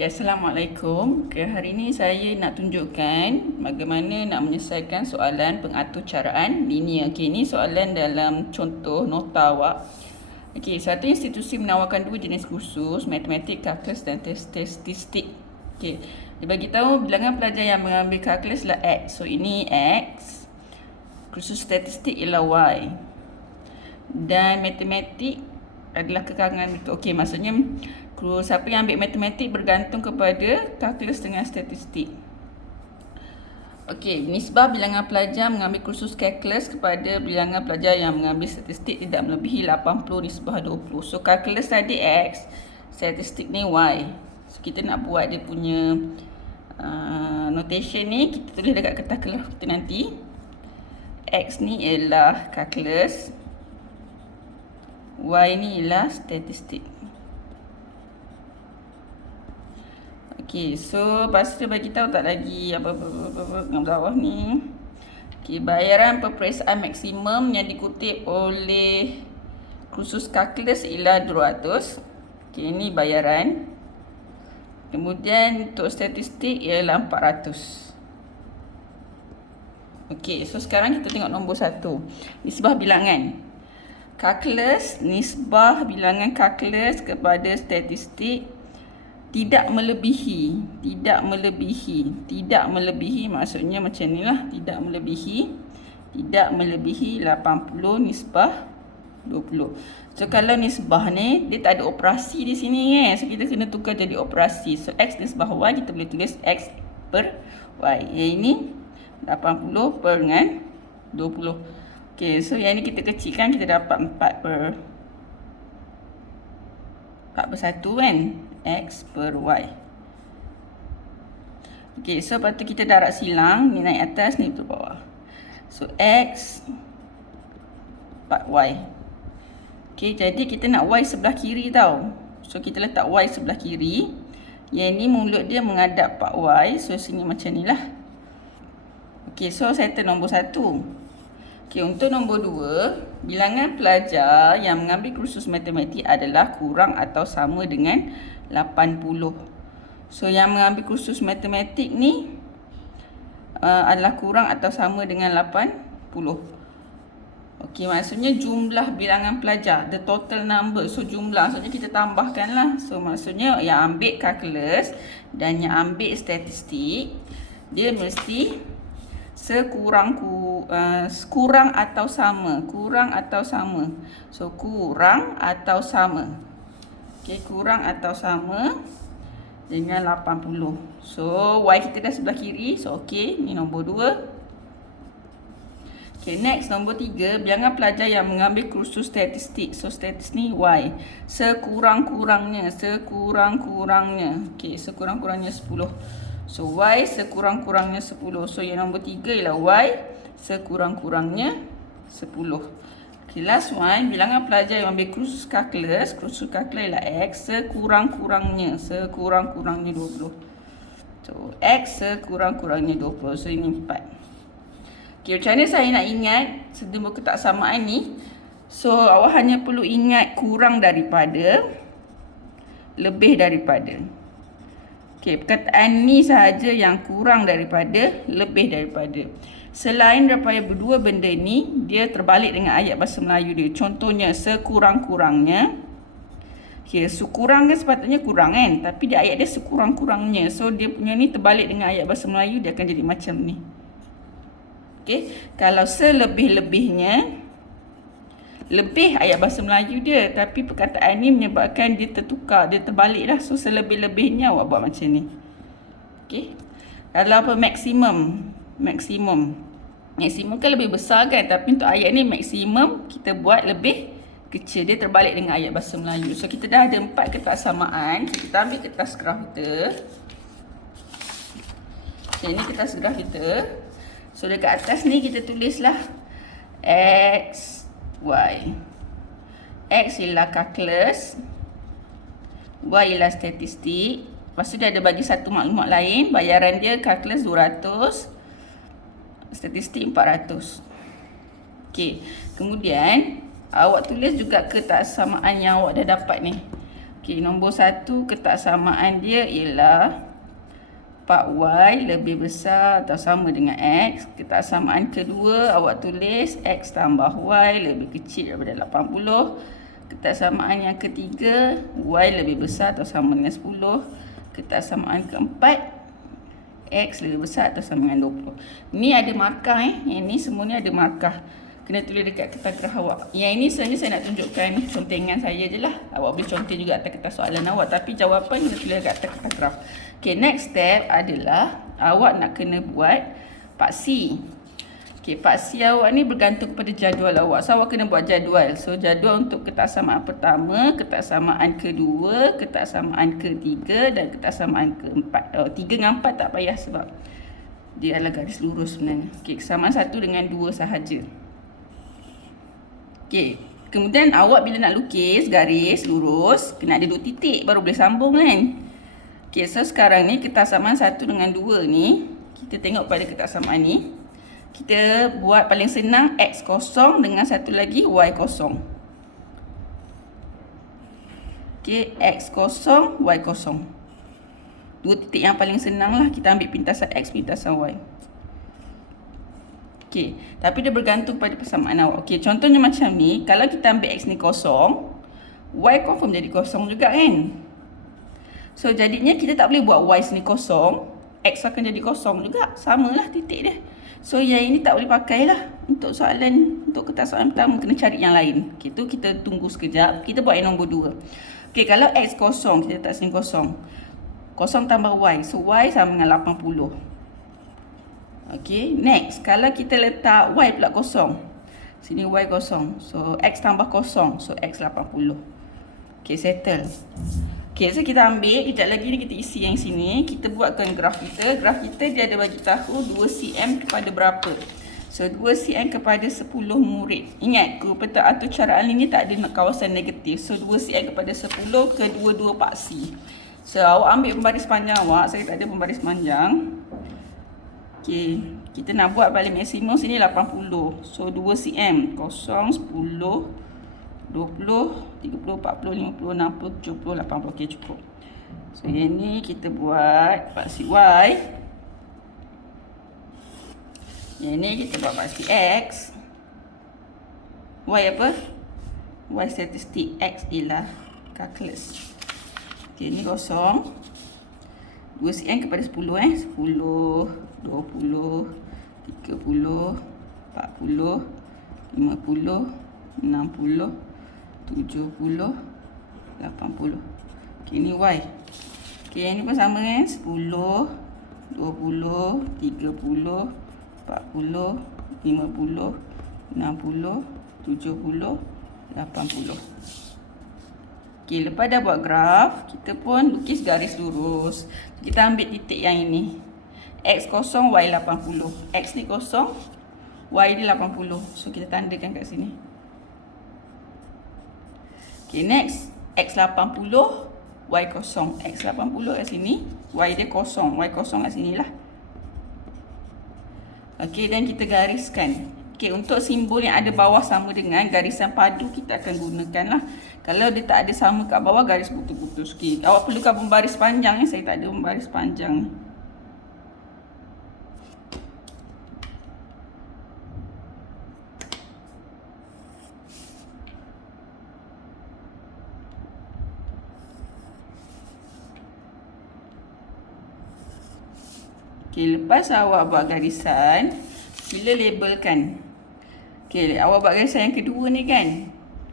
Okay, Assalamualaikum. Hari ini saya nak tunjukkan bagaimana nak menyelesaikan soalan pengaturcaraan linear. Ini soalan dalam contoh nota awak. Satu institusi menawarkan dua jenis kursus, matematik, kalkulus dan statistik. Dia bagi tahu bilangan pelajar yang mengambil kalkulus ialah X. So ini X. Kursus statistik ialah Y. Dan matematik adalah kekangan itu. Maksudnya siapa yang ambil matematik bergantung kepada kalkulus dengan statistik. Nisbah bilangan pelajar mengambil kursus kalkulus kepada bilangan pelajar yang mengambil statistik tidak melebihi 80 nisbah 20. So kalkulus tadi X, statistik ni Y. So kita nak buat dia punya notation ni, kita tulis dekat kertas kelas kita nanti. X ni ialah kalkulus, Y ni ialah statistik. So lepas tu bagi tahu tak lagi apa dengan bawah ni. Bayaran peperiksaan maksimum yang dikutip oleh kursus kalkulus ialah 200. Ini bayaran. Kemudian untuk statistik ialah 400. So sekarang kita tengok nombor 1. Nisbah bilangan kalkulus, nisbah bilangan kalkulus kepada statistik tidak melebihi maksudnya macam ni lah, tidak melebihi 80 nisbah 20. So kalau nisbah ni dia tak ada operasi di sini so kita kena tukar jadi operasi. So X nisbah Y kita boleh tulis X per Y. Yang ini 80 per dengan 20. So yang ni kita kecilkan, kita dapat 4 per 1 kan, X per Y. So lepas tu kita darab silang, ni naik atas, ni turun bawah. So X 4Y. Jadi kita nak Y sebelah kiri tau. So kita letak Y sebelah kiri. Yang ni mulut dia menghadap 4Y. So sini macam ni lah. So settle nombor 1. Untuk nombor 2, bilangan pelajar yang mengambil kursus matematik adalah kurang atau sama dengan 80. So yang mengambil kursus matematik ni adalah kurang atau sama dengan 80. Maksudnya jumlah bilangan pelajar, the total number. So jumlah, maksudnya kita tambahkan lah. So maksudnya yang ambil kalkulus dan yang ambil statistik, dia mesti kurang atau sama. So kurang atau sama. Kurang atau sama dengan 80. So Y kita dah sebelah kiri. So ni nombor 2. Next nombor 3, bilangan pelajar yang mengambil kursus statistik. So statistik ni Y. Sekurang-kurangnya. Sekurang-kurangnya 10. So Y sekurang-kurangnya 10. So yang nombor 3 ialah Y sekurang-kurangnya 10. Last one, bilangan pelajar yang ambil kursus kalkulus ialah X sekurang-kurangnya 20. So X sekurang-kurangnya 20. So ini 4. Macam mana saya nak ingat sedemua ketaksamaan ni? So awak hanya perlu ingat kurang daripada, lebih daripada. Perkataan ni sahaja yang kurang daripada, lebih daripada. Selain daripada berdua benda ni, dia terbalik dengan ayat bahasa Melayu dia. Contohnya, sekurang-kurangnya. Sekurang kan sepatutnya kurang kan. Tapi di ayat dia sekurang-kurangnya. So, dia punya ni terbalik dengan ayat bahasa Melayu, dia akan jadi macam ni. Kalau selebih-lebihnya, lebih ayat bahasa Melayu dia. Tapi perkataan ni menyebabkan dia tertukar, dia terbalik lah. So, selebih-lebihnya awak buat macam ni. Kalau apa maksimum kan lebih besar kan, tapi untuk ayat ni maksimum kita buat lebih kecil, dia terbalik dengan ayat bahasa Melayu. So kita dah ada 4 ketaksamaan. Kita ambil kertas graf kita. Ini kertas graf kita. So dekat atas ni kita tulislah X, Y. X ialah kalkulus, Y ialah statistik. Lepas tu dia ada bagi satu maklumat lain. Bayaran dia kalkulus 200, statistik 400. Kemudian awak tulis juga ketaksamaan yang awak dah dapat ni. Okey, nombor 1 ketaksamaan dia ialah 4Y lebih besar atau sama dengan X. Ketaksamaan kedua awak tulis X tambah Y lebih kecil daripada 80. Ketaksamaan yang ketiga Y lebih besar atau sama dengan 10. Ketaksamaan keempat X lebih besar atau sama dengan 20. Ni ada markah Yang ni semua ni ada markah. Kena tulis dekat kertas graf awak. Yang ini sebenarnya saya nak tunjukkan contengan saya je lah. Awak boleh contoh juga atas kertas soalan awak. Tapi jawapan kena tulis dekat atas kertas graf. Okay, next step adalah awak nak kena buat paksi. Okay, paksi awak ni bergantung pada jadual awak. So, awak kena buat jadual. So, jadual untuk ketaksamaan pertama, ketaksamaan kedua, ketaksamaan ketiga dan ketaksamaan keempat. 3 dengan 4 tak payah sebab dia adalah garis lurus sebenarnya. Okay, kesamaan 1 dengan 2 sahaja. Okay, kemudian awak bila nak lukis garis lurus, kena ada 2 titik baru boleh sambung kan. Okay, so sekarang ni ketaksamaan 1 dengan 2 ni, kita tengok pada ketaksamaan ni. Kita buat paling senang X kosong dengan satu lagi Y kosong. Okay, X kosong, Y kosong. 2 titik yang paling senang lah. Kita ambil pintasan X, pintasan Y. Okay, tapi dia bergantung pada persamaan awak. Okay, contohnya macam ni. Kalau kita ambil X ni kosong, Y confirm jadi kosong juga kan. So, jadinya kita tak boleh buat Y sini kosong. X akan jadi kosong juga. Samalah titik dia. So, yang ini tak boleh pakai lah. Untuk soalan, untuk kertas soalan pertama, kena cari yang lain. Okay, tu kita tunggu sekejap. Kita buat yang nombor 2. Okay, kalau X kosong, kita letak sini kosong. Kosong tambah Y. So, Y sama dengan 80. Okay, next. Kalau kita letak Y pula kosong. Sini Y kosong. So, X tambah kosong. So, X 80. Okay, settle. Okay, so kita ambil. Kejap lagi ni kita isi yang sini. Kita buatkan graf kita. Graf kita dia ada bagi tahu 2 cm kepada berapa. So, 2 cm kepada 10 murid. Ingat, petaan atau caraan ini tak ada kawasan negatif. So, 2 cm kepada 10 kedua-dua paksi. So, awak ambil pembaris panjang awak. Saya tak ada pembaris panjang. Okay, kita nak buat balik maksimum sini 80. So, 2 cm. 0, 10, 20, 30, 40, 50, 60, 70, 80. Okay, cukup. So, yang ni kita buat paksi Y. Yang ni kita buat paksi X. Y apa? Y statistik. X ialah calculus. Okay, ni kosong. 2 cm kepada 10 10, 20, 30, 40, 50, 60, 70, 80. Okay, ni Y. Okay, yang ni pun sama kan? 10, 20, 30, 40, 50, 60, 70, 80. Okay, lepas dah buat graf, kita pun lukis garis lurus. Kita ambil titik yang ini. X kosong, Y 80. X ni kosong, Y ni 80. So, kita tandakan kat sini. Okay, next. X 80, Y kosong. X 80 kat sini, Y dia kosong. Y kosong kat sini lah. Okay, dan kita gariskan. Okay, untuk simbol yang ada bawah sama dengan garisan padu, kita akan gunakan lah. Kalau dia tak ada sama kat bawah, garis putus-putus. Okay, awak perlukan pembaris panjang. Saya tak ada pembaris panjang. Okay, lepas awak buat garisan, sila labelkan. Okay, awak buat garisan yang kedua ni kan.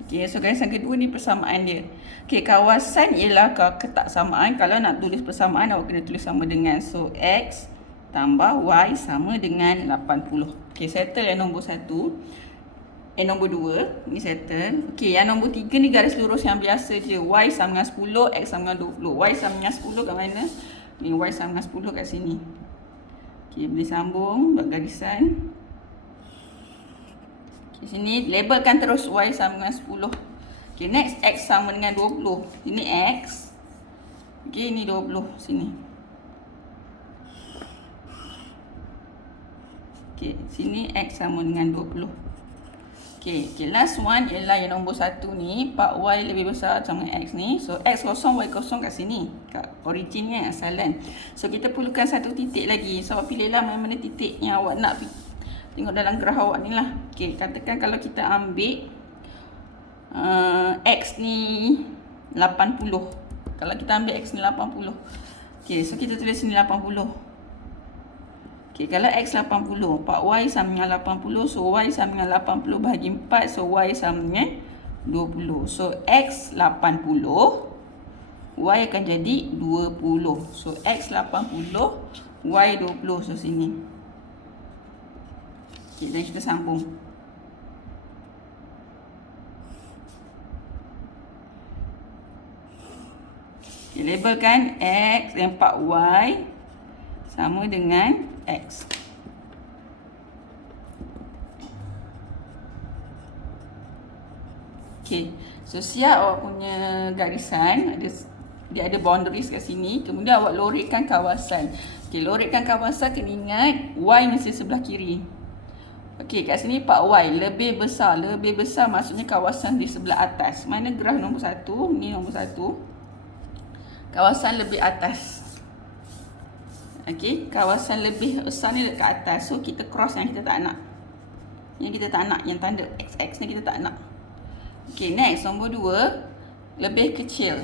Okay, so garisan kedua ni persamaan dia. Okay, kawasan ialah ketaksamaan. Kalau nak tulis persamaan, awak kena tulis sama dengan. So, X tambah Y sama dengan 80. Okay, settle yang nombor 1. Nombor 2. Ni settle. Okay, yang nombor 3 ni garis lurus yang biasa je. Y sama dengan 10, X sama dengan 20. Y sama dengan 10 kat mana? Ni Y sama dengan 10 kat sini. Okay, boleh sambung buat garisan. Okay, sini labelkan terus Y sama dengan 10. Okay, next X sama dengan 20. Ini X. Okay, ini 20 sini. Okay, sini X sama dengan 20. Okay, last one ialah yang nombor 1 ni. Part Y lebih besar sama X ni. So, X kosong, Y kosong kat sini. Kat originnya, asalan. So, kita perlukan satu titik lagi. So, awak pilihlah mana-mana titik yang awak nak. Tengok dalam graf awak ni lah. Okay, katakan kalau kita ambil X ni 80. Kalau kita ambil X ni 80. Okay, so kita tulis sini 80. Okay, kalau X 80, part Y sama dengan 80, so Y sama dengan 80 bahagi 4, so Y sama dengan 20. So, X 80, Y akan jadi 20. So, X 80, Y 20. So, sini. Okay, dan kita sambung. Okay, labelkan X dan part Y sama dengan X. Okay, so siap awak punya garisan. Dia ada boundaries kat sini. Kemudian awak lorekkan kawasan. Okay, lorekkan kawasan, kena ingat Y mesti sebelah kiri. Okay, kat sini part Y lebih besar. Lebih besar maksudnya kawasan di sebelah atas. Mana graf nombor 1? Ni nombor 1. Kawasan lebih atas. Okey, kawasan lebih besar ni dekat atas. So, kita cross yang kita tak nak. Yang kita tak nak, yang tanda XX ni kita tak nak. Okey, next, nombor 2. Lebih kecil.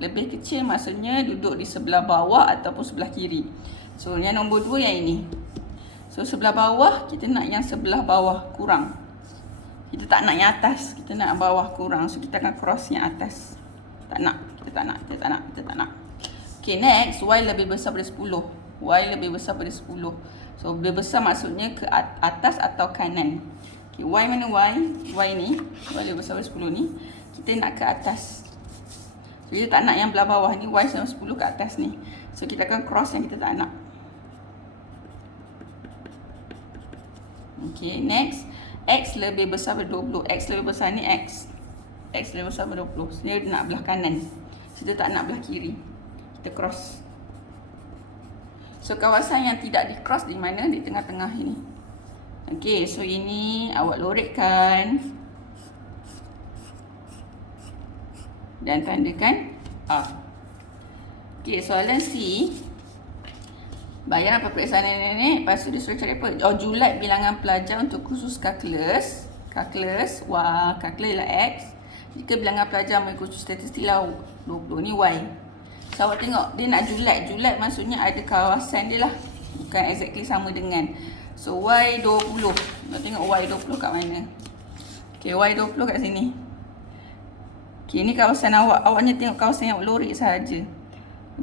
Lebih kecil maksudnya duduk di sebelah bawah ataupun sebelah kiri. So, yang nombor 2 yang ini. So, sebelah bawah, kita nak yang sebelah bawah kurang. Kita tak nak yang atas. Kita nak bawah kurang. So, kita akan cross yang atas. Tak nak. Kita tak nak. Kita tak nak. Kita tak nak. Okey, next. Y lebih besar daripada 10. Y lebih besar daripada 10. So, lebih besar maksudnya ke atas atau kanan. Okay, Y mana Y? Y ni. Y lebih besar daripada 10 ni. Kita nak ke atas. So, kita tak nak yang belah bawah ni. Y sama 10 ke atas ni. So, kita akan cross yang kita tak nak. Okay, next. X lebih besar daripada 20. X lebih besar ni X. X lebih besar daripada 20. So, dia nak belah kanan. So, kita tak nak belah kiri. Kita cross. So, kawasan yang tidak di-cross di mana? Di tengah-tengah ini. Okey, so ini awak lorekkan. Dan tandakan A. Okey, soalan C. Bayaran peperiksaan nenek-nenek. Lepas tu dia suruh cari apa? Oh, julat bilangan pelajar untuk kursus kalkulus. Kalkulus, kalkulus ialah X. Jika bilangan pelajar mengikut statistik lah 20. Ni Y. So, awak tengok, dia nak julat. Julat maksudnya ada kawasan dia lah. Bukan exactly sama dengan. So, Y20. Awak tengok Y20 kat mana. Okay, Y20 kat sini. Okay, ni kawasan awak. Awaknya tengok kawasan yang awak lorek sahaja.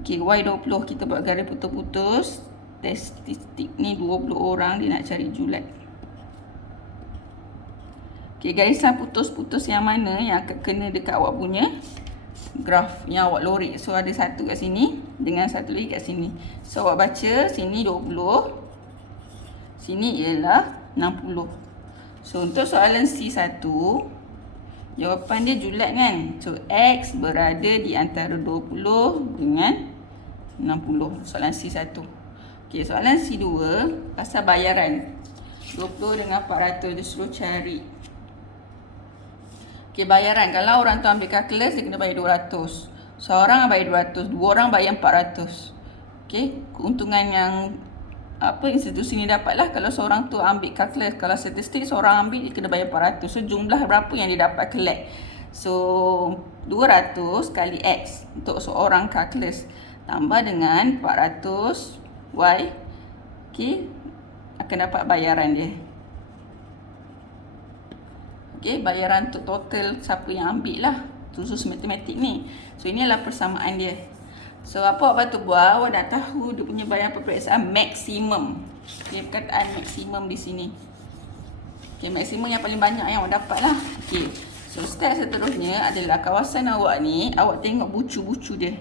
Okay, Y20. Kita buat garis putus-putus. Statistik ni 20 orang. Dia nak cari julat. Okay, garisan putus-putus yang mana yang akan kena dekat awak punya graf yang awak lorek. So, ada satu kat sini dengan satu lagi kat sini. So, awak baca sini 20. Sini ialah 60. So, untuk soalan C1, jawapan dia julat kan. So, X berada di antara 20 dengan 60. Soalan C1. Okey, soalan C2 pasal bayaran. 20 dengan 400 dia suruh cari. Okay, bayaran. Kalau orang tu ambil kalkulus, dia kena bayar 200. Seorang bayar 200. Dua orang bayar 400. Okay, keuntungan yang institusi ni dapat lah. Kalau seorang tu ambil kalkulus. Kalau statistik, seorang ambil, dia kena bayar 400. So, jumlah berapa yang dia dapat collect? So, 200 kali X untuk seorang kalkulus. Tambah dengan 400 Y. Okay, akan dapat bayaran dia. Okay, bayaran untuk total siapa yang ambil lah. Khusus matematik ni. So, ini adalah persamaan dia. So, apa awak patut buat? Awak nak tahu dia punya bayaran peperiksaan maksimum. Okay, perkataan maksimum di sini. Okay, maksimum yang paling banyak yang awak dapat lah. Okay, so step seterusnya adalah kawasan awak ni. Awak tengok bucu-bucu dia.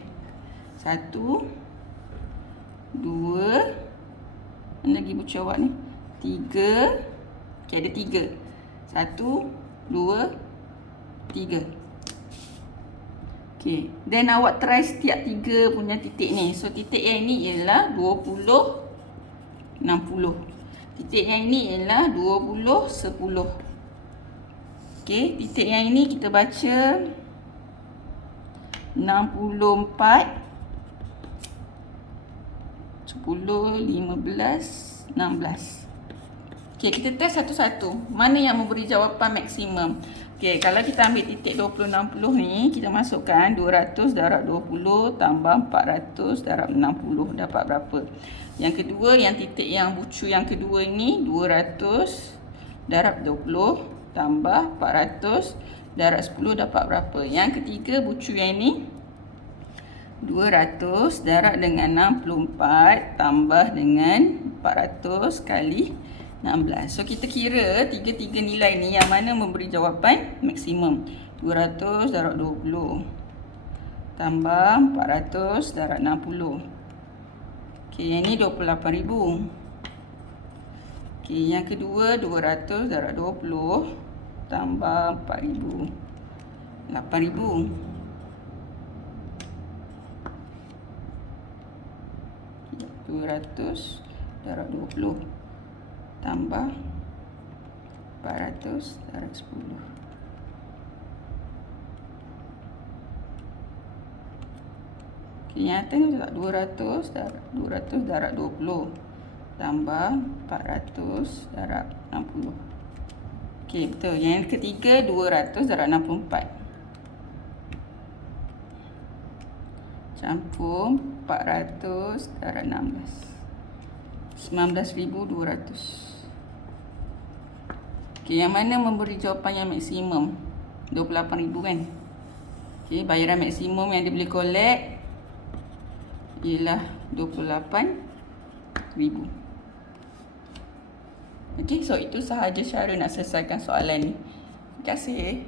1, 2. Mana lagi bucu awak ni? 3. Okay, ada 3. 1, 2, 3. Okay. Then awak try setiap 3 punya titik ni. So, titik yang ni ialah 20, 60. Titik yang ni ialah 20, 10. Okey, titik yang ini kita baca 64, 10, 15, 16. Okey, kita test satu-satu. Mana yang memberi jawapan maksimum? Okey, kalau kita ambil titik 20, 60 ni, kita masukkan 200 darab 20 tambah 400 darab 60. Dapat berapa? Yang kedua, yang titik yang bucu yang kedua ni, 200 darab 20 tambah 400 darab 10 dapat berapa? Yang ketiga, bucu yang ni, 200 darab dengan 64 tambah dengan 400 kali 16. So kita kira tiga-tiga nilai ni yang mana memberi jawapan maksimum. 200 darab 20 tambah 400 darab 60. Okey, yang ni 28,000. Okey, yang kedua 200 darab 20 tambah 4,000. 8,000. Okay, 200 darab 20 tambah 400 darab 10. Okey, yang atas ni tak 200 darab 20 tambah 400 darab 60. Okey, betul. Yang ketiga 200 darab 64 campur 400 darab 16. 19,200. Okey, yang mana memberi jawapan yang maksimum? 28,000 kan? Okey, bayaran maksimum yang dia boleh collect ialah 28,000. Okey, so itu sahaja cara nak selesaikan soalan ni. Terima kasih.